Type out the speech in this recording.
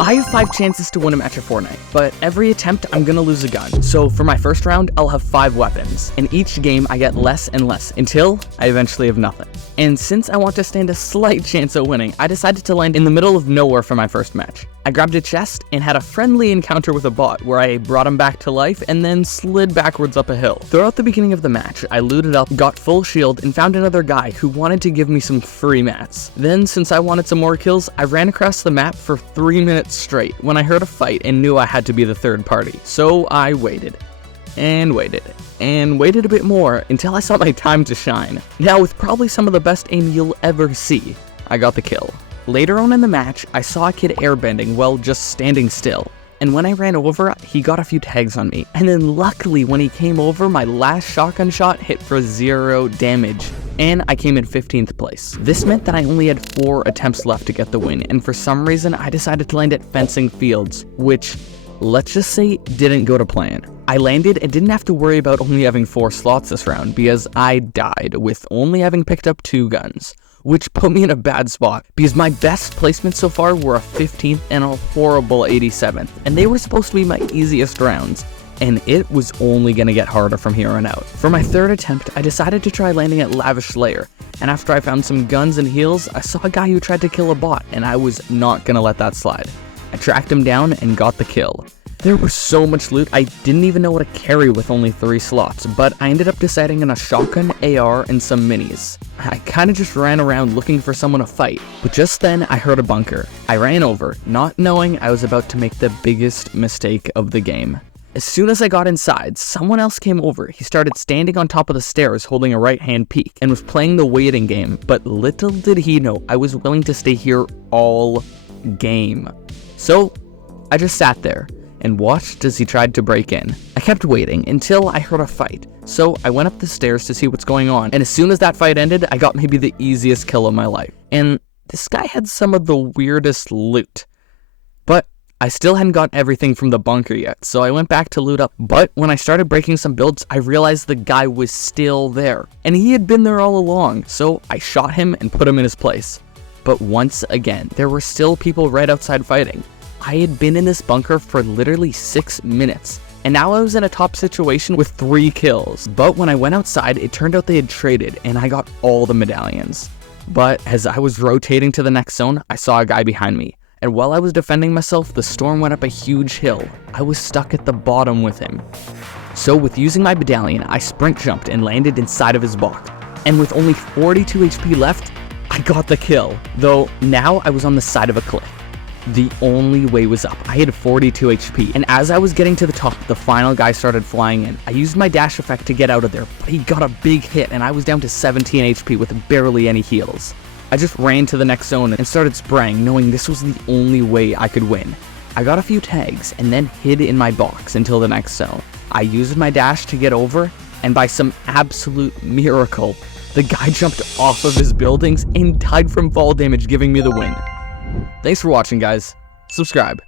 I have 5 chances to win a match of Fortnite, but every attempt I'm gonna lose a gun. So for my first round, I'll have 5 weapons. In each game, I get less and less until I eventually have nothing. And since I want to stand a slight chance at winning, I decided to land in the middle of nowhere for my first match. I grabbed a chest and had a friendly encounter with a bot where I brought him back to life and then slid backwards up a hill. Throughout the beginning of the match, I looted up, got full shield, and found another guy who wanted to give me some free mats. Then, since I wanted some more kills, I ran across the map for 3 minutes straight when I heard a fight and knew I had to be the third party. So I waited. And waited. And waited a bit more until I saw my time to shine. Now, with probably some of the best aim you'll ever see, I got the kill. Later on in the match, I saw a kid airbending while just standing still. And when I ran over, he got a few tags on me. And then luckily, when he came over, my last shotgun shot hit for 0 damage. And I came in 15th place. This meant that I only had 4 attempts left to get the win, and for some reason, I decided to land at fencing fields, which, let's just say, didn't go to plan. I landed and didn't have to worry about only having 4 slots this round, because I died with only having picked up 2 guns, which put me in a bad spot, because my best placements so far were a 15th and a horrible 87th, and they were supposed to be my easiest rounds. And it was only gonna get harder from here on out. For my third attempt, I decided to try landing at Lavish Lair, and after I found some guns and heals, I saw a guy who tried to kill a bot, and I was not gonna let that slide. I tracked him down and got the kill. There was so much loot, I didn't even know what to carry with only 3 slots, but I ended up deciding on a shotgun, AR, and some minis. I kinda just ran around looking for someone to fight, but just then I heard a bunker. I ran over, not knowing I was about to make the biggest mistake of the game. As soon as I got inside, someone else came over. He started standing on top of the stairs holding a right-hand peek and was playing the waiting game, but little did he know I was willing to stay here all game. So I just sat there and watched as he tried to break in. I kept waiting until I heard a fight, so I went up the stairs to see what's going on, and as soon as that fight ended, I got maybe the easiest kill of my life. And this guy had some of the weirdest loot. But I still hadn't got everything from the bunker yet, so I went back to loot up. But when I started breaking some builds, I realized the guy was still there, and he had been there all along, so I shot him and put him in his place. But once again, there were still people right outside fighting. I had been in this bunker for literally 6 minutes, and now I was in a top situation with 3 kills. But when I went outside, it turned out they had traded, and I got all the medallions. But as I was rotating to the next zone, I saw a guy behind me. And while I was defending myself, the storm went up a huge hill. I was stuck at the bottom with him. So with using my medallion, I sprint jumped and landed inside of his box. And with only 42 HP left, I got the kill. Though now I was on the side of a cliff. The only way was up. I had 42 HP, and as I was getting to the top, the final guy started flying in. I used my dash effect to get out of there, but he got a big hit, and I was down to 17 HP with barely any heals. I just ran to the next zone and started spraying, knowing this was the only way I could win. I got a few tags and then hid in my box until the next zone. I used my dash to get over, and by some absolute miracle, the guy jumped off of his buildings and died from fall damage, giving me the win. Thanks for watching, guys. Subscribe.